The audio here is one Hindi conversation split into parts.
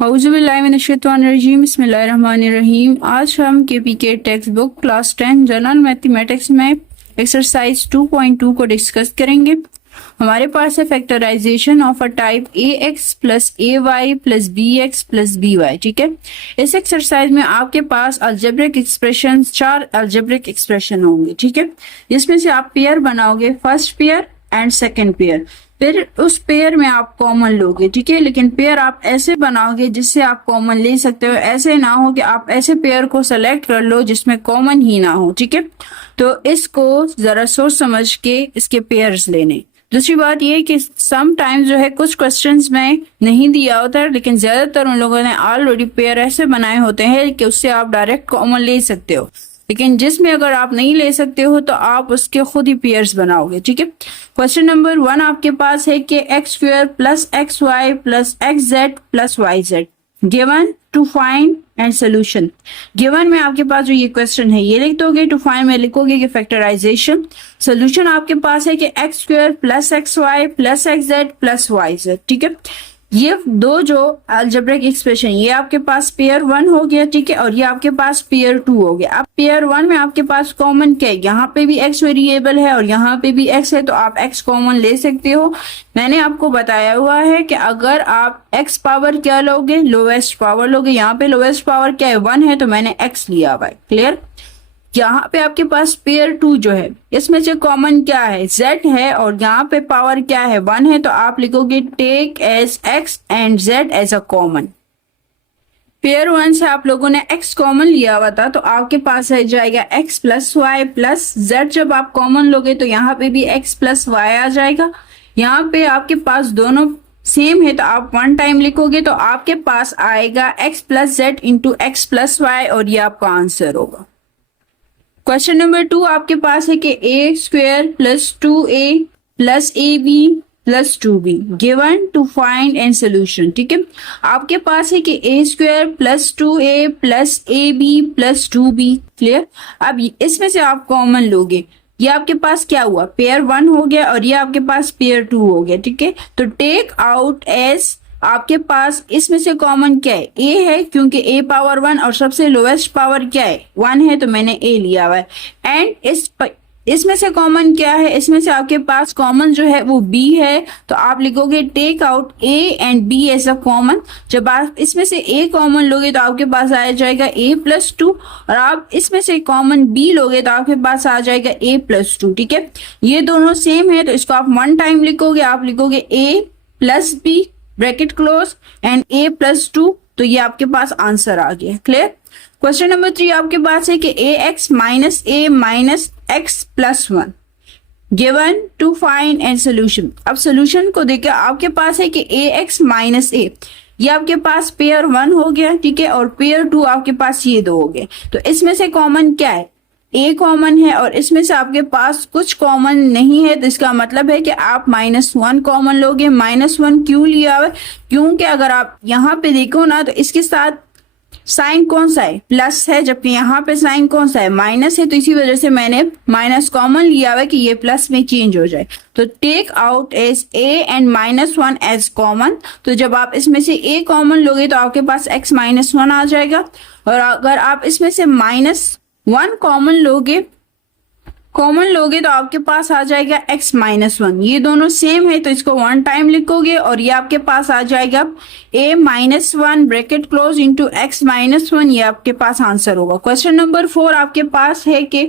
औज़ुबिल्लाहिमिनश्शैतानिर्रजीम बिस्मिल्लाहिर्रहमानिर्रहीम। आज हम केपी के text book class 10 general mathematics में एक्सरसाइज 2.2 को डिस्कस करेंगे। हमारे पास है factorisation of a type a x plus a y plus b x plus b y. ठीक है, इस एक्सरसाइज में आपके पास अलजेब्रिक एक्सप्रेशन, 4 अलजेब्रिक एक्सप्रेशन होंगे। ठीक है, जिसमें से आप पेयर बनाओगे, first pair and second pair. फिर उस पेयर में आप कॉमन लोगे। ठीक है, लेकिन पेयर आप ऐसे बनाओगे जिससे आप कॉमन ले सकते हो। ऐसे ना हो कि आप ऐसे पेयर को सेलेक्ट कर लो जिसमें कॉमन ही ना हो। ठीक है, तो इसको जरा सोच समझ के इसके पेयर्स लेने। दूसरी बात ये कि सम टाइम्स जो है कुछ क्वेश्चंस में नहीं दिया होता है, लेकिन ज्यादातर उन लोगों ने ऑलरेडी पेयर ऐसे बनाए होते हैं कि उससे आप डायरेक्ट कॉमन ले सकते हो। लेकिन जिसमें अगर आप नहीं ले सकते हो तो आप उसके खुद ही पेयर्स बनाओगे। ठीक है, क्वेश्चन नंबर 1 आपके पास है कि x square plus x y plus x z plus y z given to find and solution. Given में आपके पास जो ये क्वेश्चन है ये लिख दोगे, टू फाइंड में लिखोगे कि फैक्टराइजेशन। सोल्यूशन आपके पास है कि x square plus x y plus x z plus y z. ठीक है, ये दो जो अलजेब्रिक एक्सप्रेशन, ये आपके पास पेयर 1 हो गया। ठीक है, और ये आपके पास पेयर 2 हो गया। अब पेयर 1 में आपके पास कॉमन क्या है, यहाँ पे भी x वेरिएबल है और यहाँ पे भी x है, तो आप x कॉमन ले सकते हो। मैंने आपको बताया हुआ है कि अगर आप x पावर क्या लोगे, लोवेस्ट पावर लोगे। यहाँ पे लोवेस्ट पावर क्या है, 1 है, तो मैंने x लिया हुआ है। क्लियर। यहाँ पे आपके पास पेयर 2 जो है इसमें से कॉमन क्या है, z है, और यहाँ पे पावर क्या है, 1 है, तो आप लिखोगे take as x and z as a common. Pair 1 से आप लोगों ने x कॉमन लिया हुआ था, तो आपके पास रह जाएगा x plus y plus z। जब आप कॉमन लोगे तो यहाँ पे भी x प्लस वाई आ जाएगा। यहाँ पे आपके पास दोनों सेम है, तो आप 1 टाइम लिखोगे तो आपके पास आएगा x plus z into x plus y, और ये आपका आंसर होगा। क्वेश्चन नंबर 2 आपके पास है कि a square plus 2a plus a b plus 2b given to find and solution. ठीक है, आपके पास है कि a square plus 2a plus a b plus 2b। Clear. अब इसमें से आप कॉमन लोगे, ये आपके पास क्या हुआ, पेयर 1 हो गया और ये आपके पास पेयर 2 हो गया। ठीक है, तो टेक आउट एज आपके पास इसमें से कॉमन क्या है, a है, क्योंकि a पावर 1 और सबसे लोएस्ट पावर क्या है, 1 है, तो मैंने a लिया हुआ है। एंड इसमें से कॉमन क्या है, इसमें से आपके पास कॉमन जो है वो b है, तो आप लिखोगे take out a and b as a common. जब आप इसमें से a कॉमन लोगे तो आपके पास आ जाएगा a प्लस 2, और आप इसमें से कॉमन b लोगे तो आपके पास आ जाएगा a प्लस 2। ठीक है, ये दोनों सेम है, तो इसको आप 1 टाइम लिखोगे, आप लिखोगे a plus b bracket close and a plus 2, तो ये आपके पास आंसर आ गया। क्लियर। क्वेश्चन नंबर 3 आपके पास है कि ax minus a minus x plus 1 given to find and solution. अब सोल्यूशन को देखिए, आपके पास है कि ax माइनस a, ये आपके पास पेयर 1 हो गया। ठीक है, और पेयर 2 आपके पास ये 2 हो गए, तो इसमें से कॉमन क्या है, a कॉमन है, और इसमें से आपके पास कुछ कॉमन नहीं है, तो इसका मतलब है कि आप -1 कॉमन लोगे। -1 क्यों लिया हुआ है, क्योंकि अगर आप यहाँ पे देखो ना तो इसके साथ साइन कौन सा है, प्लस है, जबकि यहाँ पे साइन कौन सा है, माइनस है, तो इसी वजह से मैंने माइनस कॉमन लिया हुआ है कि ये प्लस में चेंज हो जाए। तो take out as a and -1 as common. तो जब आप इसमें से a कॉमन लोगे तो आपके पास x -1 आ जाएगा, और अगर आप इसमें से -1 कॉमन लोगे तो आपके पास आ जाएगा x -1। ये दोनों सेम है, तो इसको 1 टाइम लिखोगे, और ये आपके पास आ जाएगा a -1 bracket close into x -1, ये आपके पास आंसर होगा। क्वेश्चन नंबर 4 आपके पास है कि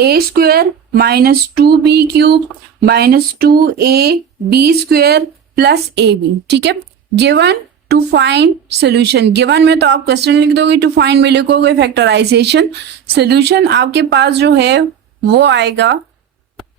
a square minus 2b cube minus 2ab square plus ab। ठीक है, given to find solution. Given में तो आप क्वेश्चन लिख दोगे, टू फाइंड में लिखोगे फैक्टराइजेशन। सोल्यूशन आपके पास जो है वो आएगा,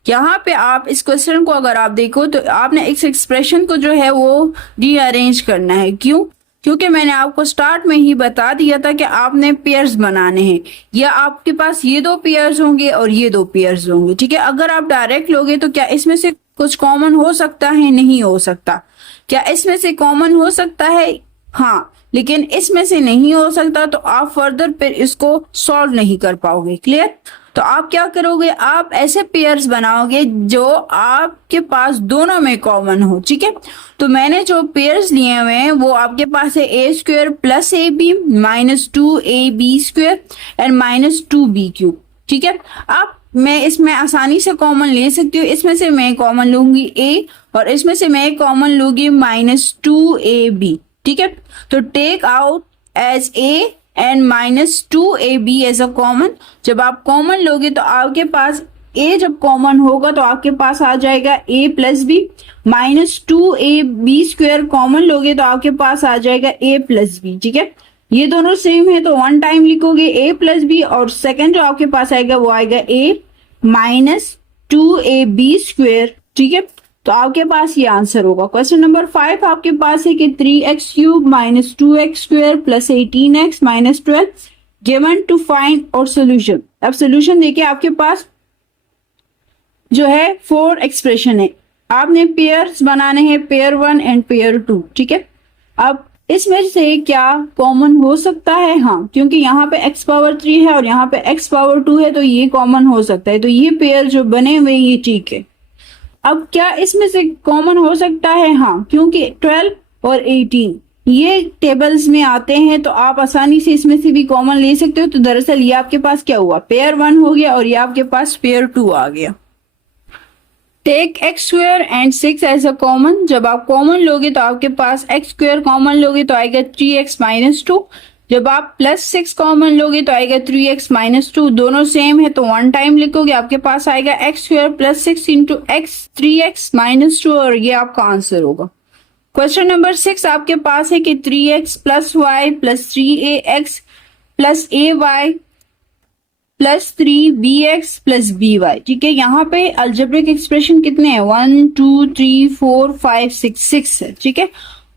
यहाँ पे आप इस क्वेश्चन को अगर आप देखो तो आपने इस एक्सप्रेशन को जो है वो रीअरेंज करना है। क्यों, क्योंकि मैंने आपको स्टार्ट में ही बता दिया था कि आपने पेयर्स बनाने हैं, या आपके पास ये 2 पेयर्स होंगे और ये 2 पेयर्स होंगे। ठीक है, अगर आप डायरेक्ट लोगे तो क्या इसमें से कुछ कॉमन हो सकता है, नहीं हो सकता। क्या इसमें से कॉमन हो सकता है, हाँ, लेकिन इसमें से नहीं हो सकता, तो आप फर्दर फिर इसको सॉल्व नहीं कर पाओगे। क्लियर। तो आप क्या करोगे, आप ऐसे पेयर्स बनाओगे जो आपके पास दोनों में कॉमन हो। ठीक है, तो मैंने जो पेयर्स लिए हुए हैं वो आपके पास है a square plus a b minus 2ab square and minus 2b cube. ठीक है, आप मैं इसमें आसानी से कॉमन ले सकती हूँ। इसमें से मैं कॉमन लूंगी a और इसमें से मैं कॉमन लूंगी माइनस 2ab। ठीक है, तो take out as a and minus 2ab as a common. जब आप कॉमन लोगे तो आपके पास a जब कॉमन होगा तो आपके पास आ जाएगा a plus b, minus 2ab square common लोगे तो आपके पास आ जाएगा a प्लस बी। ठीक है, ये दोनों सेम है तो वन टाइम लिखोगे a प्लस बी और सेकंड जो आपके पास आएगा वो आएगा a माइनस 2ab स्क्वेयर। ठीक है, तो आपके पास ये आंसर होगा। क्वेश्चन नंबर 5 आपके पास है कि 3x cube minus 2x square plus 18x minus 12 given to find और सोल्यूशन। अब सोल्यूशन देखिए, आपके पास जो है 4 एक्सप्रेशन है, आपने पेयर्स बनाने हैं, पेयर 1 एंड पेयर 2। ठीक है, अब इसमें से क्या कॉमन हो सकता है? हाँ, क्योंकि यहाँ पे x पावर 3 है और यहाँ पे x पावर 2 है तो ये कॉमन हो सकता है, तो ये पेयर जो बने हुए ये ठीक है। अब क्या इसमें से कॉमन हो सकता है? हाँ, क्योंकि 12 और 18 ये टेबल्स में आते हैं तो आप आसानी से इसमें से भी कॉमन ले सकते हो। तो दरअसल ये आपके पास क्या हुआ, पेयर 1 हो गया और ये आपके पास पेयर 2 आ गया। Take x square and 6 as a common. जब आप कॉमन लोगे तो आपके पास एक्स स्क्वेयर कॉमन लोगे तो आएगा 3x माइनस 2। जब आप प्लस 6 कॉमन लोगे तो आएगा 3x माइनस 2। दोनों सेम है तो वन टाइम लिखोगे, आपके पास आएगा x square plus 6 into x 3x minus 2 और ये आपका आंसर होगा। क्वेश्चन नंबर 6 आपके पास है कि 3x plus y plus 3ax plus ay plus 3bx plus by। ठीक है, यहाँ पे अल्जेब्रिक एक्सप्रेशन कितने हैं, 1 2 3 4 5 6 है। ठीक है,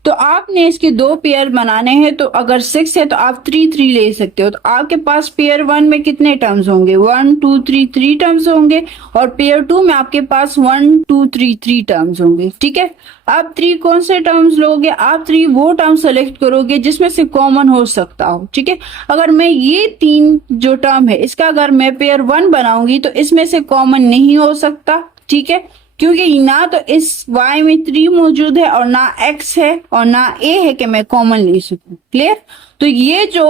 तो आपने इसके दो पेयर बनाने हैं, तो अगर 6 है तो आप 3 3 ले सकते हो। तो आपके पास पेयर 1 में कितने टर्म्स होंगे, 1 2 3 3 टर्म्स होंगे और पेयर 2 में आपके पास 1 2 3 3 टर्म्स होंगे। ठीक है, आप 3 कौन से टर्म्स लोगे, आप 3 वो टर्म सेलेक्ट करोगे जिसमें से कॉमन हो सकता हो। ठीक है, अगर मैं ये 3 जो टर्म है इसका अगर मैं पेयर 1 बनाऊंगी तो इसमें से कॉमन नहीं हो सकता। ठीक है, क्योंकि ना तो इस y में 3 मौजूद है और ना x है और ना a है कि मैं कॉमन ले सकूं। क्लियर, तो ये जो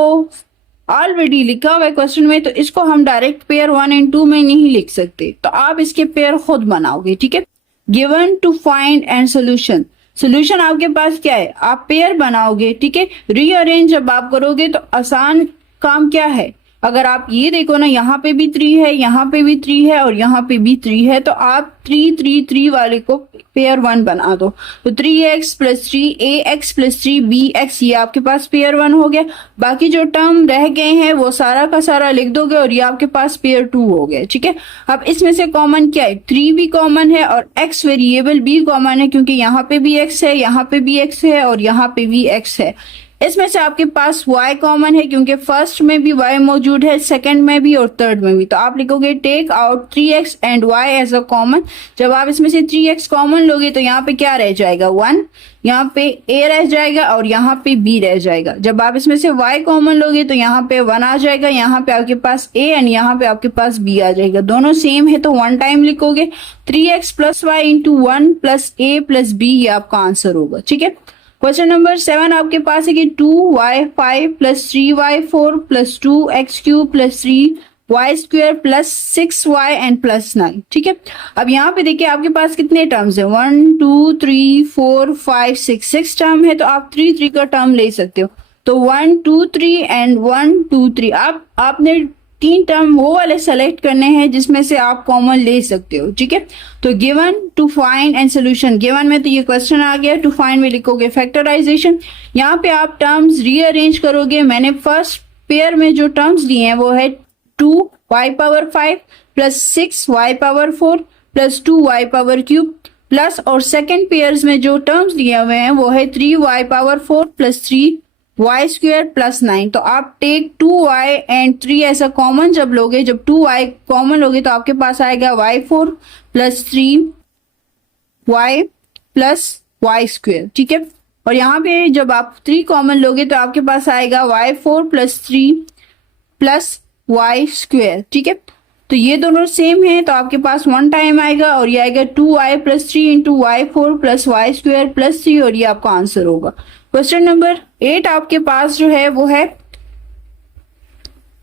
ऑलरेडी लिखा हुआ है क्वेश्चन में तो इसको हम डायरेक्ट पेयर 1 एंड 2 में नहीं लिख सकते, तो आप इसके पेयर खुद बनाओगे। ठीक है, given to find and solution. Solution आपके पास क्या है, आप पेयर बनाओगे। ठीक है, रीअरेंज जब आप करोगे तो आसान काम क्या है, अगर आप ये देखो ना, यहाँ पे भी 3 है, यहाँ पे भी 3 है और यहाँ पे भी 3 है, तो आप 3 3 3 वाले को पेयर 1 बना दो। तो 3x plus 3ax plus 3bx ये आपके पास पेयर 1 हो गया। बाकी जो टर्म रह गए हैं वो सारा का सारा लिख दोगे और ये आपके पास पेयर 2 हो गया। ठीक है, अब इसमें से कॉमन क्या है, 3 भी कॉमन है और x वेरिएबल भी कॉमन है, क्योंकि यहाँ पे भी x है, यहाँ पे भी x है और यहाँ पे भी x है। इसमें से आपके पास y कॉमन है क्योंकि फर्स्ट में भी y मौजूद है, सेकंड में भी और थर्ड में भी। तो आप लिखोगे take out 3x and y as a common. जब आप इसमें से 3x कॉमन लोगे तो यहाँ पे क्या रह जाएगा, 1, यहाँ पे a रह जाएगा और यहाँ पे b रह जाएगा। जब आप इसमें से y कॉमन लोगे तो यहाँ पे 1 आ जाएगा, यहाँ पे आपके पास a एंड यहाँ पे आपके पास b आ जाएगा। दोनों सेम है तो वन टाइम लिखोगे, 3x plus y into 1 plus a plus b ये आपका आंसर होगा। ठीक है, क्वेश्चन नंबर 7 आपके पास है कि 2y5 plus 3y4 plus 2x cube plus 3y square plus 6y and plus 9। ठीक है, अब यहाँ पे देखिए आपके पास कितने टर्म्स है, 1 2 3 4 5 6 टर्म है, तो आप 3 3 का टर्म ले सकते हो। तो 1 2 3 एंड 1 2 3 आपने 3 टर्म वो वाले सेलेक्ट करने हैं जिसमें से आप कॉमन ले सकते हो। ठीक है, तो given to find and solution, given में तो ये क्वेश्चन आ गया, टू फाइंड में लिखोगे फैक्टराइजेशन। यहाँ पे आप टर्म्स रीअरेंज करोगे। मैंने फर्स्ट पेयर में जो टर्म्स लिए हैं वो है 2y power 5 plus 6y power 4 plus 2y power cube plus, और सेकेंड पेयर्स में जो टर्म्स लिए हुए हैं वो है 3y power 4 plus 3y square plus 9। तो आप टेक 2y एंड 3 ऐसा कॉमन जब लोगे, जब 2y कॉमन लोगे तो आपके पास आएगा y4 plus 3y plus y square. ठीक है, और यहाँ पे जब आप 3 कॉमन लोगे तो आपके पास आएगा y4 plus 3 plus y square. ठीक है, तो ये दोनों सेम है तो आपके पास 1 टाइम आएगा और ये आएगा 2y plus 3 into y 4 plus y square plus 3 और ये आपका आंसर होगा। क्वेश्चन नंबर 8 आपके पास जो है वो है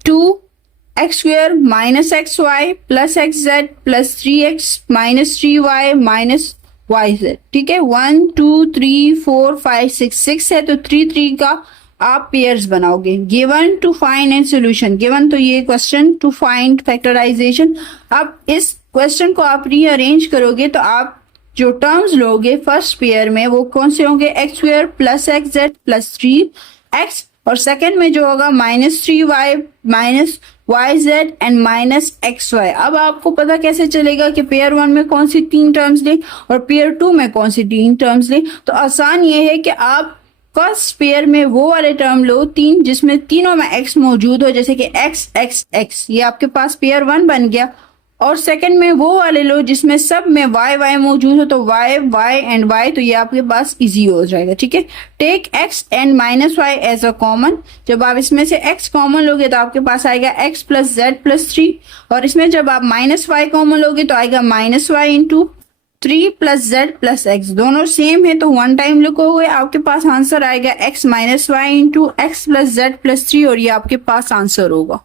2x square minus x y plus x z plus 3x minus 3y minus y z. ठीक है, 1 2 3 4 5 6 है तो 3 3 का आप पेयर्स बनाओगे। Given to find and solution, given तो ये क्वेश्चन, टू फाइंड फैक्टराइजेशन। अब इस क्वेश्चन को आप रीअरेंज करोगे तो आप जो टर्म्स लोगे फर्स्ट पेयर में वो कौन से होंगे, x square plus x z plus 3x और सेकंड में जो होगा minus 3y minus y z and minus x y. अब आपको पता कैसे चलेगा कि पेयर 1 में कौन सी 3 टर्म्स ले और पेयर 2 में कौन सी 3 टर्म्स ले। तो आसान ये है कि आप फर्स्ट पेयर में वो वाले टर्म लो 3 जिसमें तीनों में x मौजूद हो, जैसे कि x x x, ये आपके पास पेयर 1 बन गया। और सेकंड में वो वाले लो जिसमें सब में y y मौजूद हो, तो y y एंड y, तो ये आपके पास इजी हो जाएगा। ठीक है, take x and minus y as a common. जब आप इसमें से x कॉमन लोगे तो आपके पास आएगा x प्लस जेड प्लस 3 और इसमें जब आप माइनस वाई कॉमन लोगे तो आएगा minus y into 3 plus z plus x. दोनों सेम है तो 1 टाइम लिखोगे, आपके पास आंसर आएगा x minus y into x plus z plus 3 और ये आपके पास आंसर होगा।